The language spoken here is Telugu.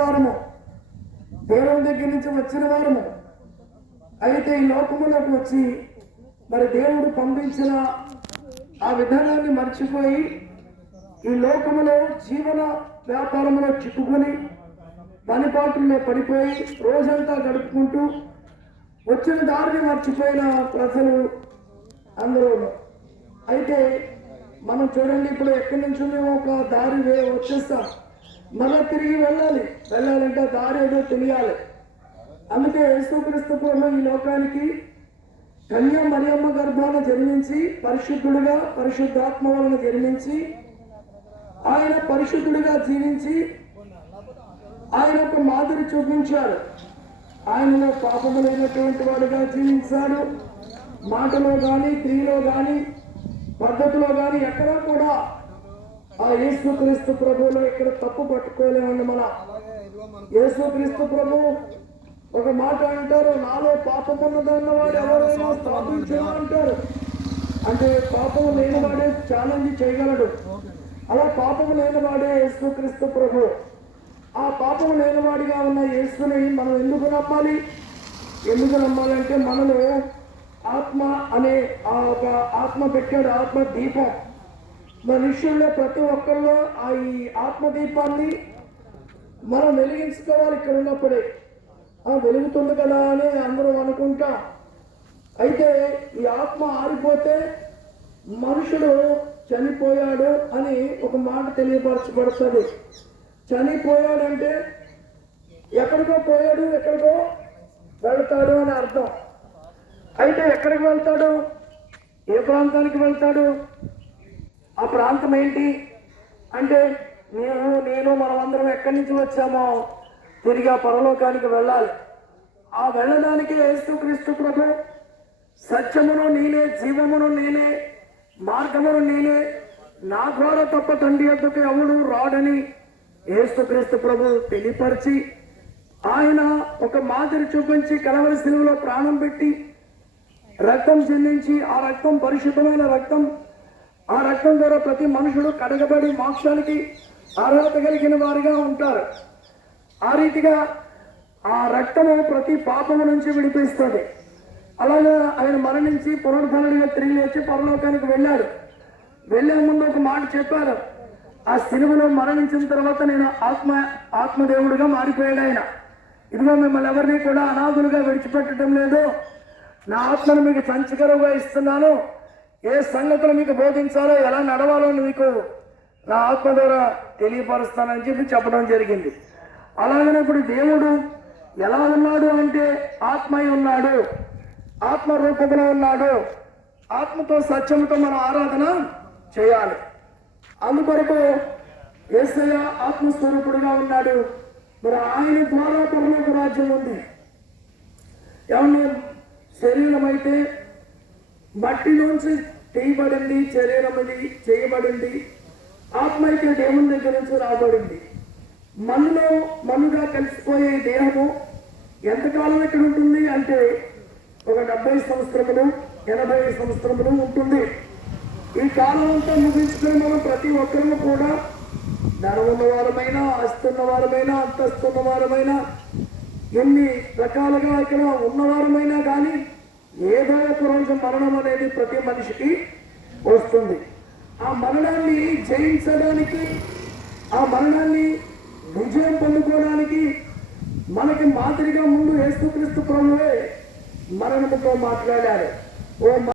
వారము, దేవుని దగ్గర నుంచి వచ్చిన వారము. అయితే ఈ లోకములోకి వచ్చి మరి దేవుడు పంపించిన ఆ విధానాన్ని మర్చిపోయి ఈ లోకములో జీవన వ్యాపారంలో చిక్కుకొని పనిపాట్లలో పడిపోయి రోజంతా గడుపుకుంటూ వచ్చిన దారిని మర్చిపోయిన ప్రజలు అందరూ. అయితే మనం చూడండి, ఇప్పుడు ఎక్కడి నుంచి మేము ఒక దారి వచ్చేస్తాం, మళ్ళీ తిరిగి వెళ్ళాలంటే దారి ఏదో తెలియాలి. అందుకే యేసుక్రీస్తు ప్రభువు ఈ లోకానికి కన్యా మరియమ్మ గర్భాన జన్మించి పరిశుద్ధుడుగా పరిశుద్ధాత్మ వలన జన్మించి ఆయన పరిశుద్ధుడిగా జీవించి ఆయన ఒక మాదిరి చూపించాడు. ఆయనలో పాపము లేనటువంటి వాడుగా జీవించాడు. మాటలో కానీ క్రియలో కానీ పద్ధతిలో కానీ ఎక్కడా కూడా ఆ యేసుక్రీస్తు ప్రభువులో ఇక్కడ తప్పు పట్టుకోలేమండి. మన యేసుక్రీస్తు ప్రభు ఒక మాట అంటారు, నాలో పాపం ఉన్నదన్నవాడు ఎవరైనా స్థాపించను అంటారు. అంటే పాపం లేనివాడే ఛాలెంజ్ చేయగలడు. అలా పాపం లేనివాడే యేసుక్రీస్తు ప్రభు. ఆ పాపం లేనివాడిగా ఉన్న యేసుని మనం ఎందుకు నమ్మాలంటే మనలో ఆత్మ అనే ఆ ఒక ఆత్మ పెట్టాడు, ఆత్మ దీపం. మనుష్యుల్లో ప్రతి ఒక్కరిలో ఈ ఆత్మ దీపాన్ని మనం వెలిగించుకోవాలి. ఇక్కడ ఉన్నప్పుడే వెలుగుతుంది కదా అని అందరూ అనుకుంటాం. అయితే ఈ ఆత్మ ఆరిపోతే మనుషుడు చనిపోయాడు అని ఒక మాట తెలియపరచబడుతుంది. చనిపోయాడంటే ఎక్కడికో పోయాడు, ఎక్కడికో వెళ్తాడు అని అర్థం. అయితే ఎక్కడికి వెళ్తాడు, ఏ ప్రాంతానికి వెళ్తాడు, ఆ ప్రాంతం ఏంటి అంటే నేను మనమందరం ఎక్కడి నుంచి వచ్చామో తిరిగి ఆ పరలోకానికి వెళ్ళాలి. ఆ వెళ్ళడానికి యేసుక్రీస్తు ప్రభు సత్యమును నేనే, జీవమును నేనే, మార్గమును నేనే, నా ద్వారా తప్ప తండ్రి యొద్దకు ఎవడు రాడని యేసుక్రీస్తు ప్రభు తెలియపరిచి ఆయన ఒక మాదిరి చూపించి కలవరి శిలువలో ప్రాణం పెట్టి రక్తం చెందించి ఆ రక్తం పరిశుద్ధమైన రక్తం. ఆ రక్తం ద్వారా ప్రతి మనుషుడు కడగబడి మోక్షానికి అర్హత కలిగిన వారిగా ఉంటారు. ఆ రీతిగా ఆ రక్తము ప్రతి పాపము నుంచి విడిపిస్తుంది. అలాగే ఆయన మరణించి పునరుద్ధరణగా తిరిగి వచ్చి పరలోకానికి వెళ్ళాడు. వెళ్ళే ముందు ఒక మాట చెప్పారు, ఆ సిలువలో మరణించిన తర్వాత నేను ఆత్మదేవుడిగా మారిపోయాడు ఆయన. ఇదిగో మిమ్మల్ని ఎవరిని కూడా అనాథులుగా విడిచిపెట్టడం లేదు, నా ఆత్మను మీకు సంచికరువుగా ఇస్తున్నాను, ఏ సంగతులు మీకు బోధించాలో ఎలా నడవాలో మీకు నా ఆత్మ ద్వారా తెలియపరుస్తానని చెప్పడం జరిగింది. అలాగనే ఇప్పుడు దేవుడు ఎలా ఉన్నాడు అంటే ఆత్మై ఉన్నాడు, ఆత్మ రూపంలో ఉన్నాడు. ఆత్మతో సత్యంతో మనం ఆరాధన చేయాలి. అందుకొరకు యేసయ్య ఆత్మస్వరూపుడుగా ఉన్నాడు. మరి ఆయన ద్వారా పరలోక రాజ్యం ఉంది. ఏమన్నా శరీరం అయితే మట్టిలోంచి తీయబడింది, శరీరం అది చేయబడింది. ఆత్మ అయితే దేవుని దగ్గర నుంచి రాబడింది. మనుగా కలిసిపోయే దేహము ఎంతకాలం ఇక్కడ ఉంటుంది అంటే ఒక 70 సంవత్సరములు 80 సంవత్సరములు ఉంటుంది. ఈ కాలం అంతా ముగించుకొని మనం ప్రతి ఒక్కరు కూడా ధనం ఉన్నవారమైనా, ఆస్తి ఉన్నవారమైనా, అంతస్తున్న వారమైనా, ఎన్ని రకాలుగా ఇక్కడ ఉన్నవారమైనా కానీ ఏదో ఒక రోజు మరణం అనేది ప్రతి మనిషికి వస్తుంది. ఆ మరణాన్ని జయించడానికి, ఆ మరణాన్ని విజయం పొందుకోవడానికి మనకి మాదిరిగా ముందు యేసుక్రీస్తు ప్రభువే మరణముతో మాట్లాడారు. ఓ